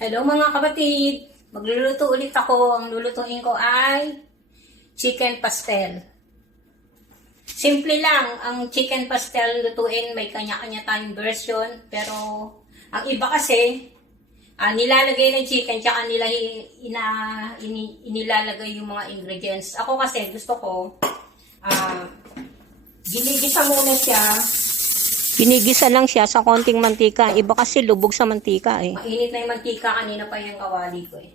Hello mga kapatid! Magluluto ulit ako. Ang lulutuin ko ay chicken pastel. Simple lang ang chicken pastel lutuin. May kanya-kanya tayong version. Pero ang iba kasi, nilalagay ng chicken tsaka nila inilalagay yung mga ingredients. Ako kasi gusto ko, ginigisa muna siya. Ginigisa lang siya sa konting mantika. Iba kasi lubog sa mantika eh. Mainit na yung mantika, kanina pa yung kawali ko eh.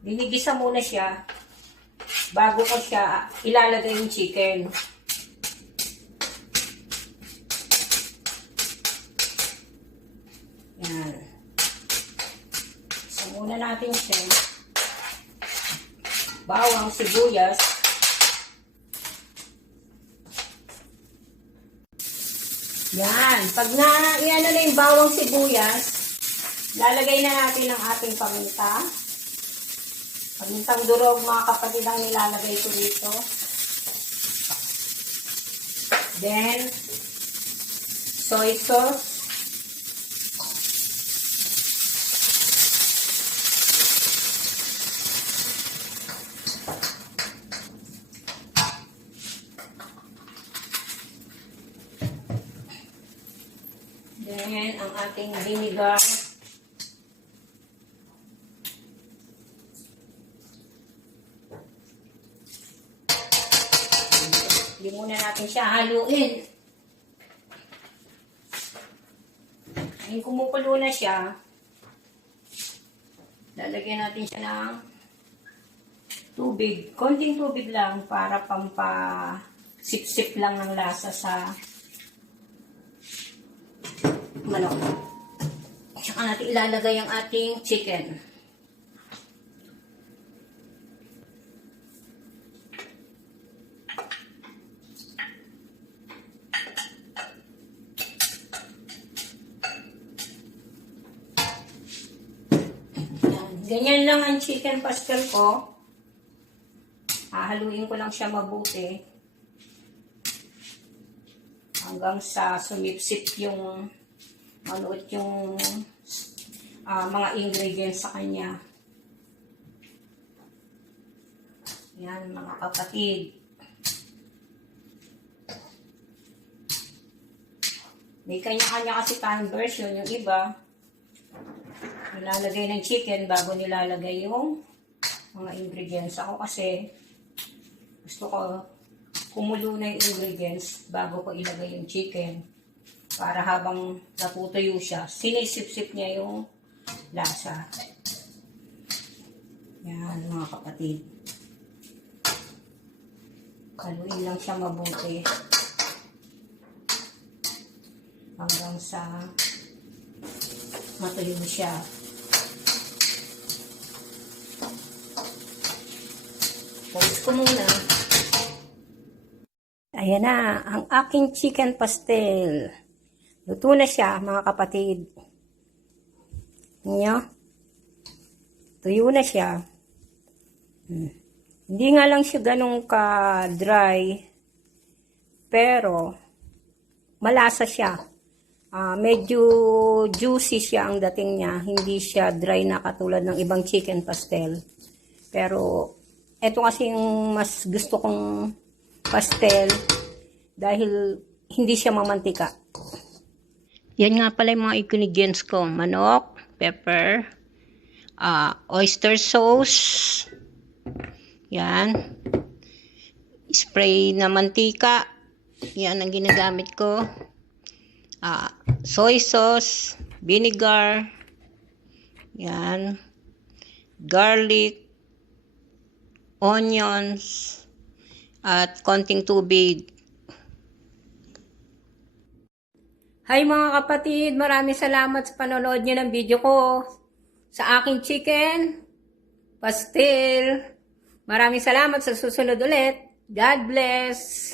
Ginigisa muna siya bago ko siya ilalagay yung chicken. Yan. So muna natin siya. Bawang, sibuyas. Yan. Pag iano na yung bawang sibuyas, lalagay na natin ang ating paminta. Pamintang durog, mga kapatid, ang nilalagay ko dito. Then, soy sauce. Then, ang ating vinegar. Hindi muna natin siya haluin. Ayun, kumukulo na siya. Lalagyan natin siya ng tubig. Konting tubig lang para pampasip-sip lang ng lasa sa manok. Tsaka natin ilalagay ang ating chicken. Ganyan lang ang chicken pastel ko. Hahaluin ko lang siya mabuti. Hanggang sa sumipsip yung manuot yung mga ingredients sa kanya. Yan mga kapatid. May kanya-kanya kasi tayong version. Yung iba, nilalagay ng chicken bago nilalagay yung mga ingredients. Ako kasi, gusto ko kumulo na yung ingredients bago ko ilagay yung chicken. Para habang natutuyo siya, sinisip-sip niya yung lasa. Yan mga kapatid. Haluin lang siya mabuti. Hanggang sa matuyo siya. Pause ko muna. Ayan na, ang aking chicken pastel. Luto na siya, mga kapatid. Niyo? Tuyo na siya. Hindi nga lang siya ganun ka-dry. Pero, malasa siya. Medyo juicy siya ang dating niya. Hindi siya dry na katulad ng ibang chicken pastel. Pero, eto kasi yung mas gusto kong pastel dahil hindi siya mamantika. Yan nga pala yung mga ingredients ko. Manok, pepper, oyster sauce, yan, spray na mantika, yan ang ginagamit ko, soy sauce, vinegar, yan, garlic, onions, at konting tubig. Hi mga kapatid, maraming salamat sa panonood niyo ng video ko sa aking chicken pastel. Maraming salamat, sa susunod ulit. God bless!